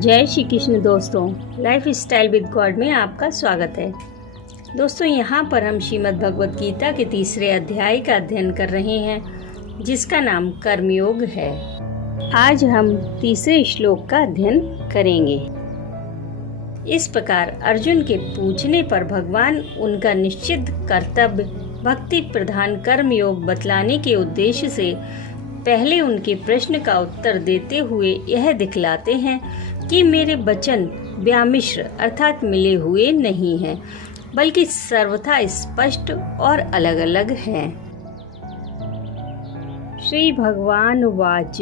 जय श्री कृष्ण दोस्तों, life style with God में आपका स्वागत है। दोस्तों, यहाँ पर हम श्रीमद् भगवत गीता के तीसरे अध्याय का अध्ययन कर रहे हैं, जिसका नाम कर्मयोग है। आज हम तीसरे श्लोक का अध्ययन करेंगे। इस प्रकार अर्जुन के पूछने पर भगवान उनका निश्चित कर्तव्य भक्ति प्रधान कर्मयोग बतलाने के उद्देश्य से पहले उनके प्रश्न का उत्तर देते हुए यह दिखलाते हैं कि मेरे वचन व्यामिश्र अर्थात मिले हुए नहीं हैं, बल्कि सर्वथा स्पष्ट और अलग अलग हैं। श्री भगवान उवाच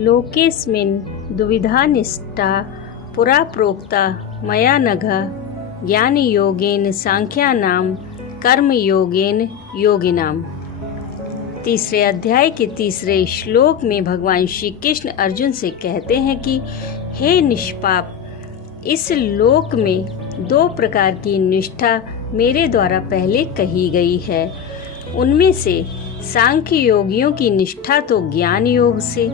लोकेस्मिन् दुविधा निष्ठा पुरा प्रोक्ता मया नघ ज्ञान योगेन सांख्यानाम कर्म योगेन योगिनाम। तीसरे अध्याय के तीसरे श्लोक में भगवान श्री कृष्ण अर्जुन से कहते हैं कि हे निष्पाप, इस लोक में दो प्रकार की निष्ठा मेरे द्वारा पहले कही गई है। उनमें से सांख्य योगियों की निष्ठा तो ज्ञान योग से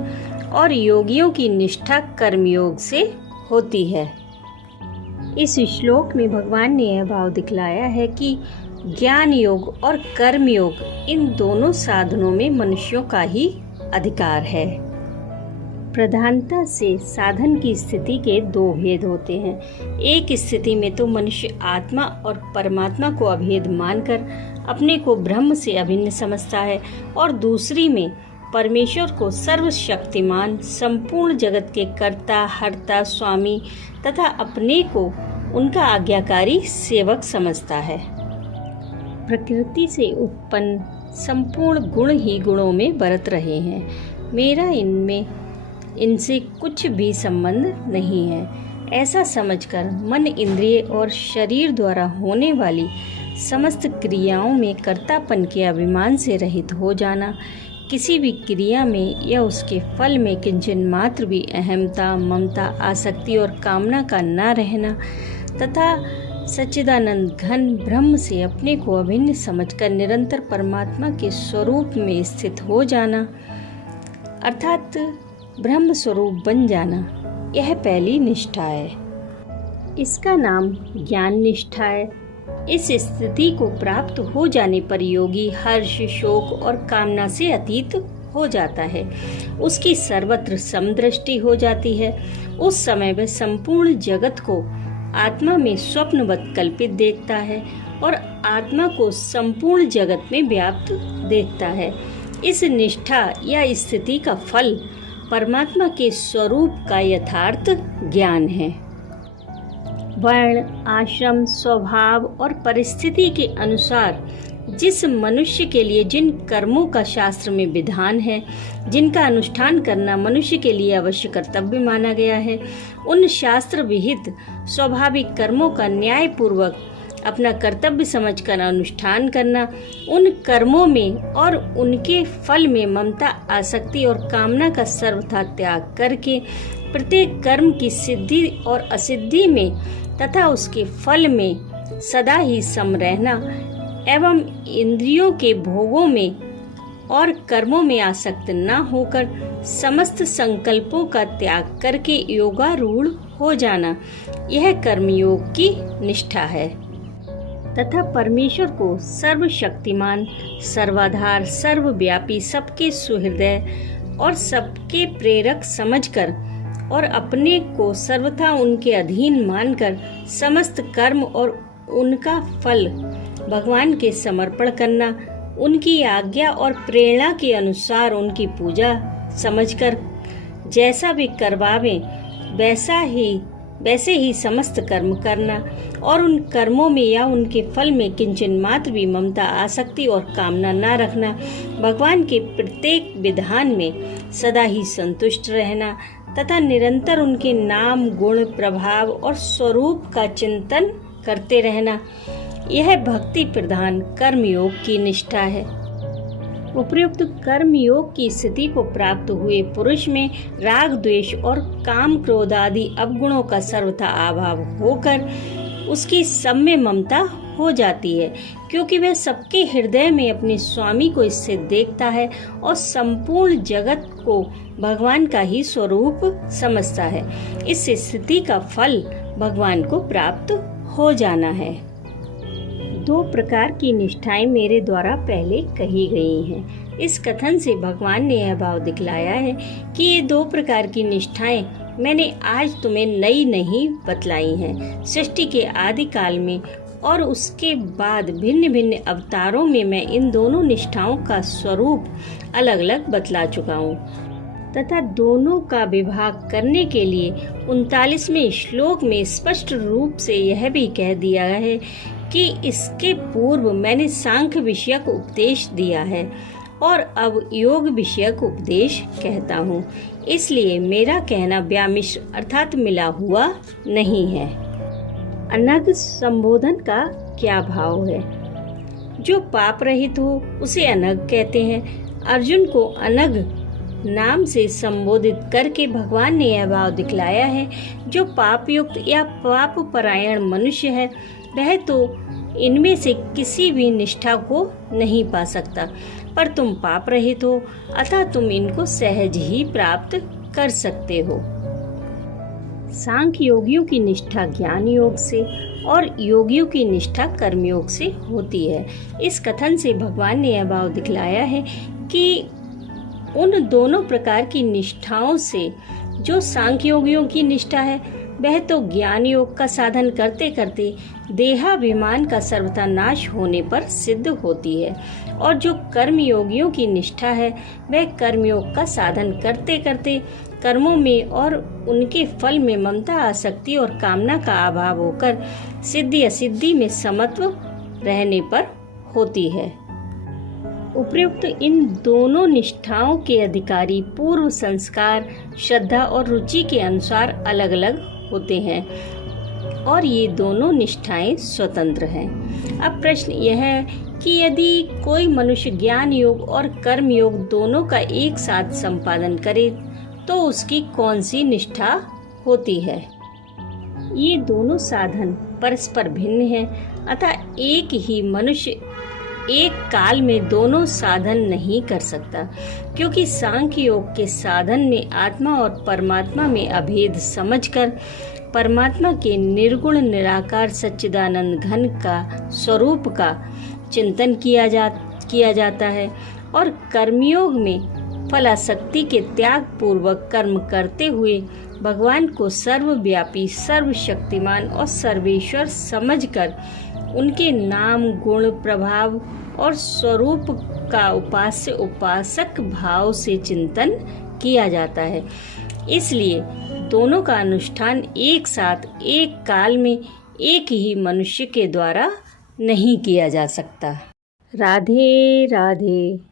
और योगियों की निष्ठा कर्म योग से होती है। इस श्लोक में भगवान ने यह भाव दिखलाया है कि ज्ञान योग और कर्म योग इन दोनों साधनों में मनुष्यों का ही अधिकार है। प्रधानता से साधन की स्थिति के दो भेद होते हैं। एक स्थिति में तो मनुष्य आत्मा और परमात्मा को अभेद मानकर अपने को ब्रह्म से अभिन्न समझता है, और दूसरी में परमेश्वर को सर्वशक्तिमान संपूर्ण जगत के कर्ता हर्ता स्वामी तथा अपने को उनका आज्ञाकारी सेवक समझता है। प्रकृति से उत्पन्न संपूर्ण गुण ही गुणों में बरत रहे हैं। मेरा इनसे कुछ भी संबंध नहीं है, ऐसा समझकर मन इंद्रिय और शरीर द्वारा होने वाली समस्त क्रियाओं में कर्तापन के अभिमान से रहित हो जाना, किसी भी क्रिया में या उसके फल में किंचन मात्र भी अहमता ममता आसक्ति और कामना का न रहना तथा सच्चिदानंद घन ब्रह्म से अपने को अभिन्न समझकर निरंतर परमात्मा के स्वरूप में स्थित हो जाना अर्थात ब्रह्म स्वरूप बन जाना, यह पहली निष्ठा है। इसका नाम ज्ञान निष्ठा है। इस स्थिति को प्राप्त हो जाने पर योगी हर्ष शोक और कामना से अतीत हो जाता है। उसकी सर्वत्र समदृष्टि हो जाती है। उस समय वह संपूर्ण जगत को आत्मा में स्वप्नवत कल्पित देखता है और आत्मा को संपूर्ण जगत में व्याप्त देखता है। इस निष्ठा या स्थिति का फल परमात्मा के स्वरूप का यथार्थ ज्ञान है। वर्ण आश्रम स्वभाव और परिस्थिति के अनुसार जिस मनुष्य के लिए जिन कर्मों का शास्त्र में विधान है, जिनका अनुष्ठान करना मनुष्य के लिए अवश्य कर्तव्य माना गया है, उन शास्त्र विहित स्वाभाविक कर्मों का न्याय पूर्वक अपना कर्तव्य समझकर अनुष्ठान करना, उन कर्मों में और उनके फल में ममता आसक्ति और कामना का सर्वथा त्याग करके प्रत्येक कर्म की सिद्धि और असिद्धि में तथा उसके फल में सदा ही सम रहना एवं इंद्रियों के भोगों में और कर्मों में आसक्त न होकर समस्त संकल्पों का त्याग करके योगारूढ़ हो जाना, यह कर्मयोग की निष्ठा है। तथा परमेश्वर को सर्वशक्तिमान सर्वाधार सर्वव्यापी सबके सुहृदय और सबके प्रेरक समझकर और अपने को सर्वथा उनके अधीन मानकर समस्त कर्म और उनका फल भगवान के समर्पण करना, उनकी आज्ञा और प्रेरणा के अनुसार उनकी पूजा समझकर जैसा भी करवावें वैसे ही समस्त कर्म करना और उन कर्मों में या उनके फल में किंचन मात्र भी ममता आसक्ति और कामना न रखना, भगवान के प्रत्येक विधान में सदा ही संतुष्ट रहना तथा निरंतर उनके नाम गुण प्रभाव और स्वरूप का चिंतन करते रहना, यह भक्ति प्रधान कर्मयोग की निष्ठा है। उपर्युक्त कर्म योग की स्थिति को प्राप्त हुए पुरुष में राग द्वेष और काम क्रोध आदि अवगुणों का सर्वथा अभाव होकर उसकी सब में ममता हो जाती है, क्योंकि वह सबके हृदय में अपने स्वामी को इससे देखता है और संपूर्ण जगत को भगवान का ही स्वरूप समझता है। इस स्थिति का फल भगवान को प्राप्त हो जाना है। 2 प्रकार की निष्ठाएं मेरे द्वारा पहले कही गई हैं। इस कथन से भगवान ने यह भाव दिखलाया है कि ये 2 प्रकार की निष्ठाएं मैंने आज तुम्हें नई नहीं बतलाई हैं। सृष्टि के आदि काल में और उसके बाद भिन्न भिन्न अवतारों में मैं इन दोनों निष्ठाओं का स्वरूप अलग अलग बतला चुका हूँ तथा दोनों का विभाग करने के लिए 39वें श्लोक में स्पष्ट रूप से यह भी कह दिया है कि इसके पूर्व मैंने सांख्य विषयक उपदेश दिया है और अब योग विषयक उपदेश कहता हूँ। इसलिए मेरा कहना व्यामिश्र अर्थात मिला हुआ नहीं है। अनग संबोधन का क्या भाव है? जो पाप रहित हो उसे अनग कहते हैं। अर्जुन को अनग नाम से संबोधित करके भगवान ने यह भाव दिखलाया है, जो पाप युक्त या पाप परायण मनुष्य है वह तो इनमें से किसी भी निष्ठा को नहीं पा सकता, पर तुम पाप रहित हो अतः तुम इनको सहज ही प्राप्त कर सकते हो। सांख्य योगियों की निष्ठा ज्ञान योग से और योगियों की निष्ठा कर्म योग से होती है। इस कथन से भगवान ने यह भाव दिखलाया है कि उन दोनों प्रकार की निष्ठाओं से जो सांख्य योगियों की निष्ठा है वह तो ज्ञान योग का साधन करते करते देहाभिमान का सर्वथा नाश होने पर सिद्ध होती है, और जो कर्म योगियों की निष्ठा है वह कर्म योग का साधन करते करते कर्मों में और उनके फल में ममता, आसक्ति और कामना का अभाव होकर सिद्धि असिद्धि में समत्व रहने पर होती है। उपयुक्त इन दोनों निष्ठाओं के अधिकारी पूर्व संस्कार, श्रद्धा और रुचि के अनुसार अलग अलग होते हैं और ये दोनों निष्ठाएं स्वतंत्र हैं। अब प्रश्न यह है कि यदि कोई मनुष्य ज्ञान योग और कर्म योग दोनों का एक साथ संपादन करे तो उसकी कौन सी निष्ठा होती है? ये दोनों साधन परस्पर भिन्न हैं, अतः एक ही मनुष्य एक काल में दोनों साधन नहीं कर सकता, क्योंकि सांख्य योग के साधन में आत्मा और परमात्मा में अभेद समझकर परमात्मा के निर्गुण निराकार सच्चिदानंद घन का स्वरूप का चिंतन किया जाता है, और कर्मयोग में फलासक्ति के त्याग पूर्वक कर्म करते हुए भगवान को सर्वव्यापी, सर्वशक्तिमान और सर्वेश्वर समझकर उनके नाम, गुण, प्रभाव और स्वरूप का उपास्य उपासक भाव से चिंतन किया जाता है। इसलिए दोनों का अनुष्ठान एक साथ एक काल में एक ही मनुष्य के द्वारा नहीं किया जा सकता। राधे राधे।